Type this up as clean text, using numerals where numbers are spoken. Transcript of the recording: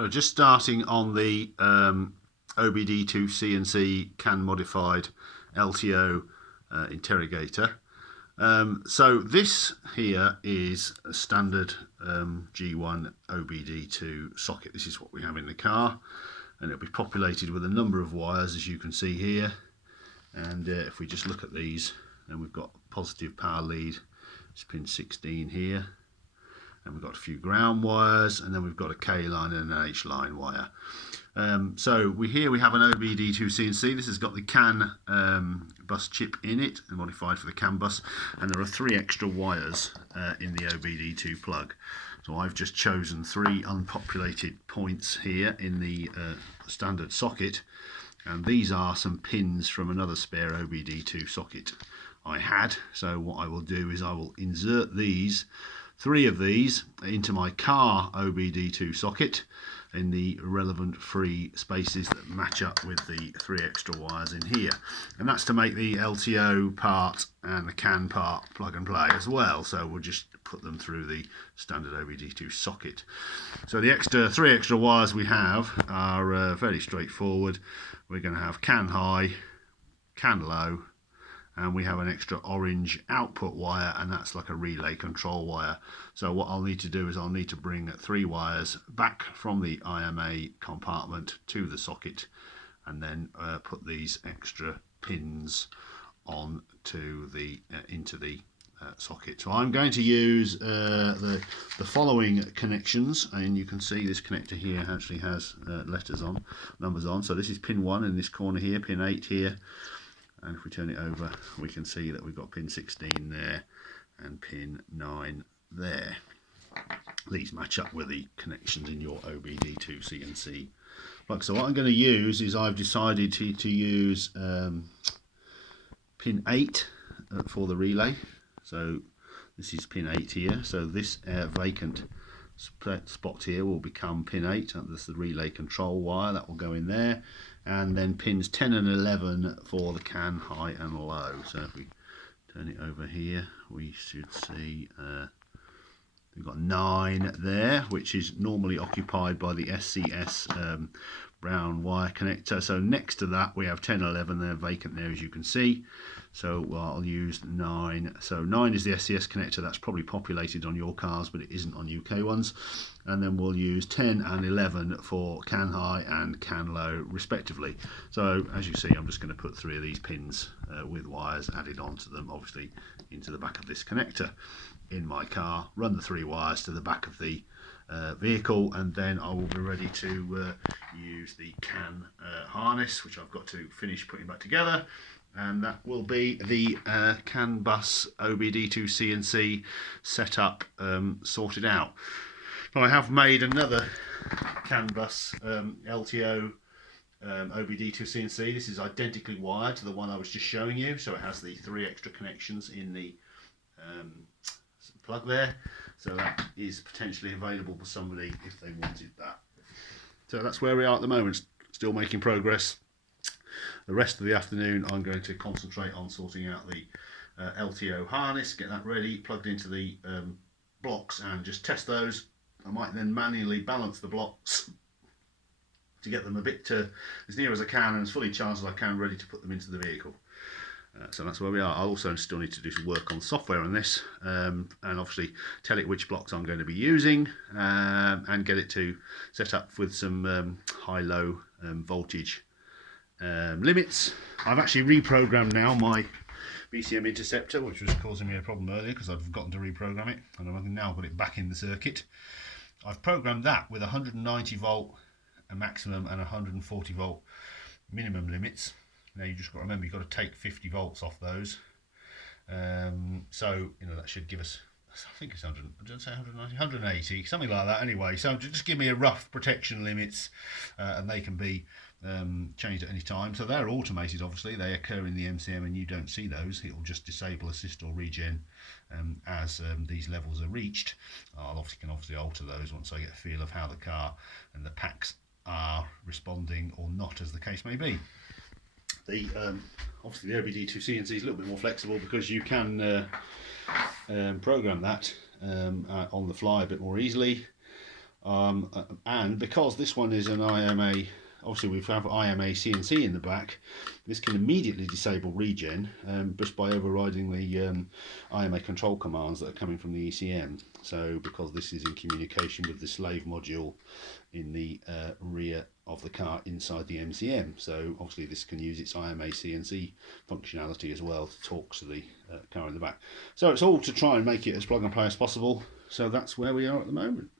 So just starting on the OBDII&C CAN modified LTO interrogator. So this here is a standard G1 OBDII socket. This is what we have in the car, and it'll be populated with a number of wires, as you can see here. And if we just look at these, then we've got positive power lead, it's pin 16 here, and we've got a few ground wires, and then we've got a K line and an H line wire. So here we have an OBDII&C. This has got the CAN bus chip in it, and modified for the CAN bus, and there are 3 extra wires in the OBDII plug. So I've just chosen 3 unpopulated points here in the standard socket, and these are some pins from another spare OBDII socket I had. So what I will do is I will insert these 3 of these into my car OBDII socket in the relevant free spaces that match up with the 3 extra wires in here, and that's to make the LTO part and the CAN part plug and play as well. So we'll just put them through the standard OBDII socket. So the 3 extra wires we have are fairly straightforward. We're going to have CAN high, CAN low, and we have an extra orange output wire, and that's like a relay control wire. So what I'll need to do is I'll need to bring 3 wires back from the IMA compartment to the socket, and then put these extra pins on to the into the socket. So I'm going to use the following connections, and you can see this connector here actually has numbers on. So this is pin 1 in this corner here, pin 8 here. And if we turn it over, we can see that we've got pin 16 there and pin 9 there. These match up with the connections in your OBDII&C plug. So what I'm going to use is I've decided to use pin 8 for the relay. So this is pin 8 here. So this vacant spot here will become pin 8, and this is the relay control wire that will go in there, and then pins 10 and 11 for the CAN high and low. So if we turn it over here, we should see we've got 9 there, which is normally occupied by the SCS brown wire connector. So next to that we have 10 and 11 there, vacant there, as you can see. So I'll use 9. So 9 is the SCS connector. That's probably populated on your cars, but it isn't on UK ones. And then we'll use 10 and 11 for CAN high and CAN low respectively. So as you see, I'm just going to put 3 of these pins with wires added onto them, obviously into the back of this connector in my car, run the 3 wires to the back of the vehicle, and then I will be ready to use the CAN harness, which I've got to finish putting back together, and that will be the CAN bus OBDII&C setup sorted out. Now I have made another CAN bus LTO OBDII&C. This is identically wired to the one I was just showing you, so it has the 3 extra connections in the plug there, so that is potentially available for somebody if they wanted that. So that's where we are at the moment, still making progress. The rest of the afternoon I'm going to concentrate on sorting out the LTO harness, get that ready, plugged into the blocks, and just test those. I might then manually balance the blocks to get them a bit as near as I can and as fully charged as I can, ready to put them into the vehicle. So that's where we are. I also still need to do some work on software on this, and obviously tell it which blocks I'm going to be using, and get it to set up with some high-low voltage limits. I've actually reprogrammed now my BCM interceptor, which was causing me a problem earlier because I've forgotten to reprogram it, and I've now got it back in the circuit. I've programmed that with 190 volt a maximum and 140 volt minimum limits. Now you just got to remember, you've got to take 50 volts off those. So that should give us, I think it's 100, I don't say 190, 180, something like that anyway. So just give me a rough protection limits, and they can be changed at any time. So they're automated, obviously, they occur in the MCM and you don't see those. It will just disable assist or regen as these levels are reached. I can obviously alter those once I get a feel of how the car and the packs are responding or not, as the case may be. Obviously the OBDII&C is a little bit more flexible because you can program that on the fly a bit more easily. And because this one is an IMA, obviously we have IMA CNC in the back, this can immediately disable regen just by overriding the IMA control commands that are coming from the ECM. So because this is in communication with the slave module in the rear of the car inside the MCM, so obviously this can use its IMA CNC functionality as well to talk to the car in the back. So it's all to try and make it as plug and play as possible. So that's where we are at the moment.